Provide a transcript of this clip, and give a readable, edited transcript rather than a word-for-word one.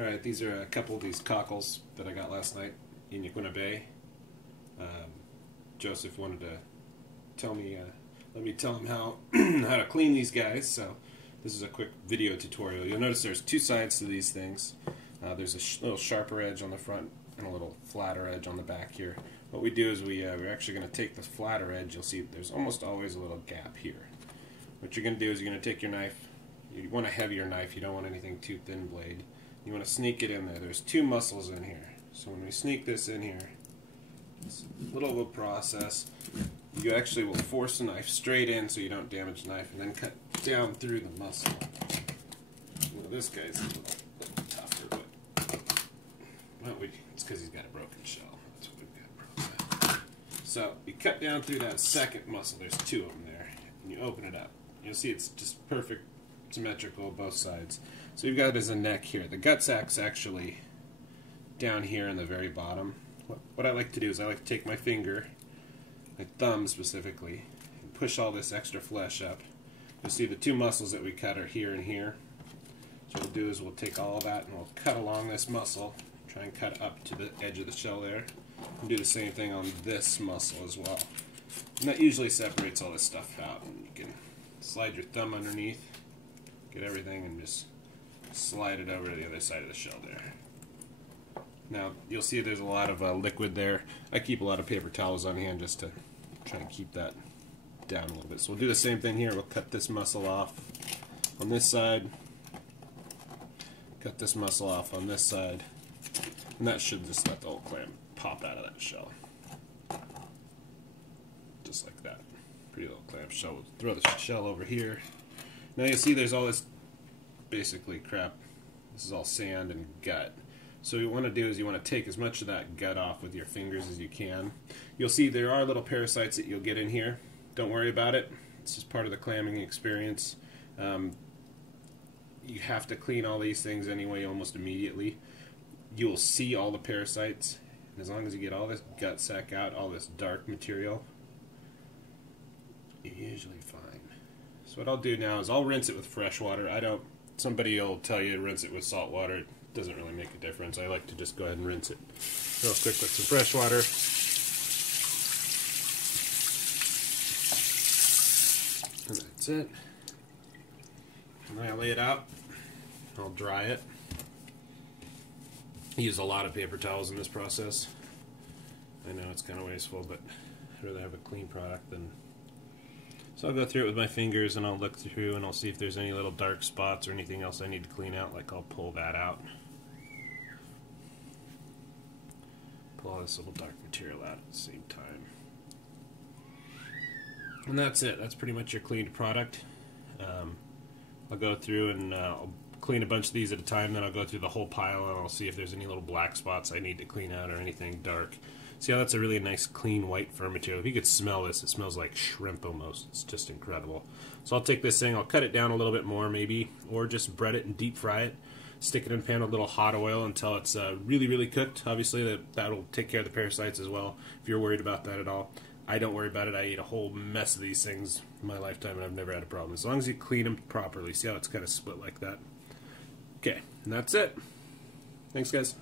Alright, these are a couple of these cockles that I got last night in Yaquina Bay. Joseph wanted to tell me, let me tell him how, how to clean these guys, so this is a quick video tutorial. You'll notice there's two sides to these things. There's a little sharper edge on the front and a little flatter edge on the back here. What we do is we're actually going to take the flatter edge. You'll see there's almost always a little gap here. What you're going to do is you're going to take your knife. You want a heavier knife. You don't want anything too thin blade. You want to sneak it in there. There's two muscles in here. So when we sneak this in here, it's a little of a process. You actually will force the knife straight in so you don't damage the knife, and then cut down through the muscle. Well, this guy's a little tougher, but well, it's because he's got a broken shell. That's what we've got broken. So you cut down through that second muscle. There's two of them there, and you open it up. You'll see it's just perfect, symmetrical both sides. So you've got it as a neck here. The gut sack's actually down here in the very bottom. What I like to do is I like to take my finger, my thumb specifically, and push all this extra flesh up. You'll see the two muscles that we cut are here and here. So what we'll do is we'll take all of that and we'll cut along this muscle, try and cut up to the edge of the shell there, and do the same thing on this muscle as well. And that usually separates all this stuff out. And you can slide your thumb underneath, get everything, and just slide it over to the other side of the shell there. Now you'll see there's a lot of liquid there. I keep a lot of paper towels on hand just to try and keep that down a little bit. So we'll do the same thing here. We'll cut this muscle off on this side, cut this muscle off on this side, and that should just let the whole clam pop out of that shell. Just like that. Pretty little clam shell. We'll throw the shell over here. Now you'll see there's all this basically crap. This is all sand and gut. So what you want to do is you want to take as much of that gut off with your fingers as you can. You'll see there are little parasites that you'll get in here. Don't worry about it. It's just part of the clamming experience. You have to clean all these things anyway almost immediately. You'll see all the parasites. And as long as you get all this gut sac out, all this dark material, you're usually fine. So what I'll do now is I'll rinse it with fresh water. Somebody will tell you to rinse it with salt water. It doesn't really make a difference. I like to just go ahead and rinse it real quick with some fresh water. And that's it. And then I lay it out. I'll dry it. I use a lot of paper towels in this process. I know it's kind of wasteful, but I'd rather have a clean product than... So I'll go through it with my fingers and I'll look through and I'll see if there's any little dark spots or anything else I need to clean out. Like I'll pull that out. Pull all this little dark material out at the same time. And that's it. That's pretty much your cleaned product. I'll go through and I'll clean a bunch of these at a time, then I'll go through the whole pile and I'll see if there's any little black spots I need to clean out or anything dark. See how that's a really nice clean white firm material. If you could smell this, it smells like shrimp almost. It's just incredible. So I'll take this thing, I'll cut it down a little bit more maybe, or just bread it and deep fry it. Stick it in a pan with a little hot oil until it's really, really cooked. Obviously that'll take care of the parasites as well, if you're worried about that at all. I don't worry about it. I eat a whole mess of these things in my lifetime and I've never had a problem. As long as you clean them properly. See how it's kind of split like that? Okay, and that's it. Thanks, guys.